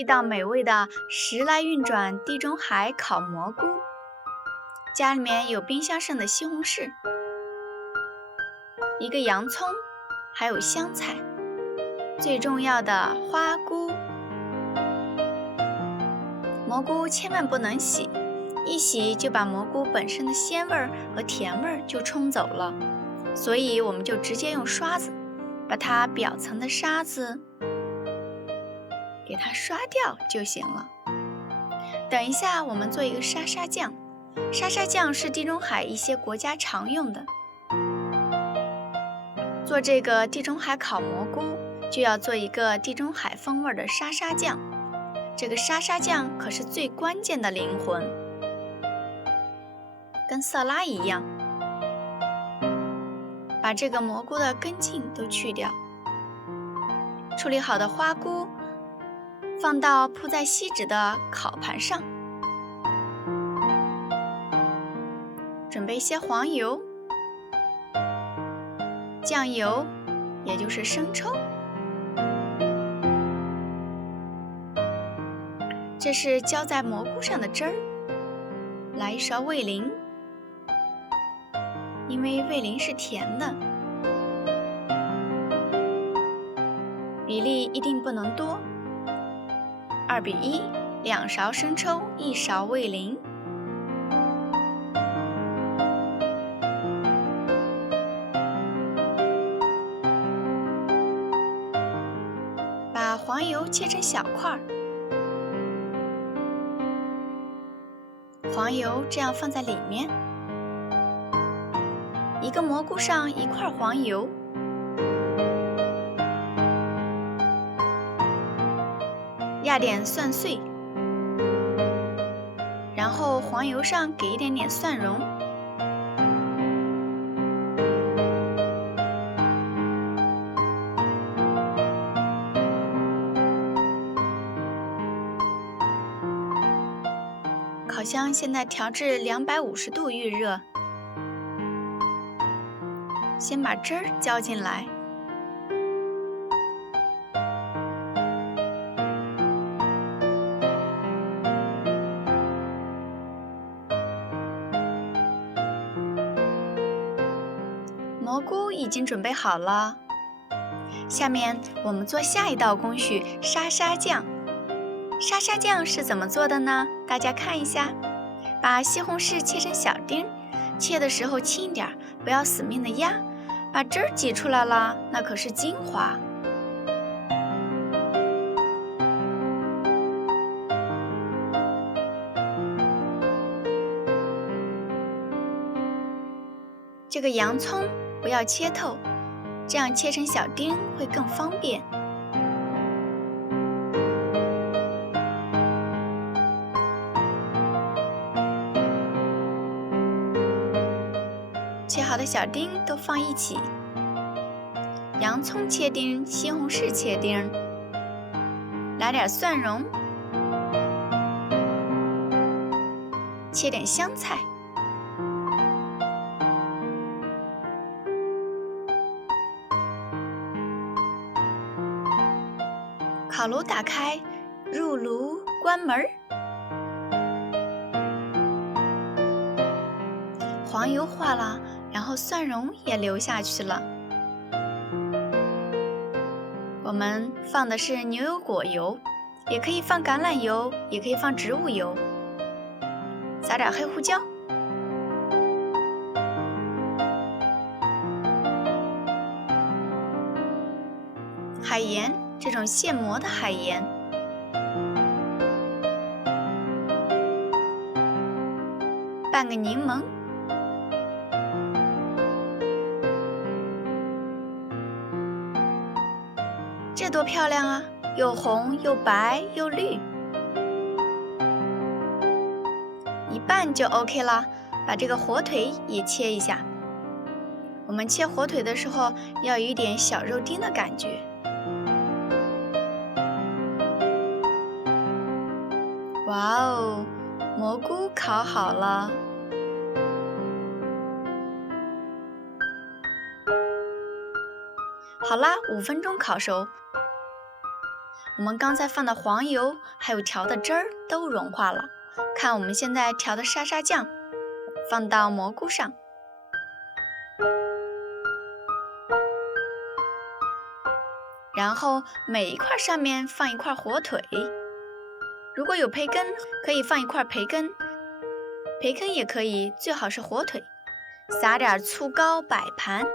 一道美味的时来运转地中海烤蘑菇。家里面有冰箱剩的西红柿，一个洋葱，还有香菜，最重要的花菇。蘑菇千万不能洗，一洗就把蘑菇本身的鲜味和甜味就冲走了，所以我们就直接用刷子把它表层的沙子给它刷掉就行了。等一下我们做一个沙沙酱，沙沙酱是地中海一些国家常用的。做这个地中海烤蘑菇就要做一个地中海风味的沙沙酱，这个沙沙酱可是最关键的灵魂，跟色拉一样。把这个蘑菇的根茎都去掉，处理好的花菇放到铺在锡纸的烤盘上，准备些黄油、酱油，也就是生抽，这是浇在蘑菇上的汁儿，来一勺味淋，因为味淋是甜的，比例一定不能多，2比1， 2勺生抽，1勺味淋。把黄油切成小块，黄油这样放在里面，一个蘑菇上1块黄油，压点蒜碎，然后黄油上给一点点蒜蓉，烤箱现在调至250度预热，先把汁儿浇进来，蘑菇已经准备好了。下面我们做下一道工序，沙沙酱。沙沙酱是怎么做的呢？大家看一下，把西红柿切成小丁，切的时候轻一点，不要死命的压，把汁儿挤出来了，那可是精华。这个洋葱不要切透，这样切成小丁会更方便。切好的小丁都放一起，洋葱切丁，西红柿切丁，来点蒜蓉，切点香菜，烤炉打开，入炉关门。黄油化了，然后蒜蓉也流下去了。我们放的是牛油果油，也可以放橄榄油，也可以放植物油。撒点黑胡椒，海盐，这种现磨的海盐，半个柠檬，这多漂亮啊，又红又白又绿，一半就 OK 了。把这个火腿也切一下，我们切火腿的时候要有一点小肉丁的感觉。哇哦，蘑菇烤好了。好啦，5分钟烤熟。我们刚才放的黄油还有调的汁儿都融化了。看我们现在调的沙沙酱，放到蘑菇上，然后每一块上面放一块火腿。如果有培根，可以放一块培根，培根也可以，最好是火腿。撒点醋膏摆盘。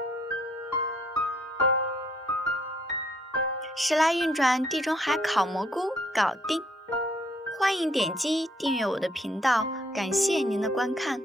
时来运转，地中海烤蘑菇搞定。欢迎点击订阅我的频道，感谢您的观看。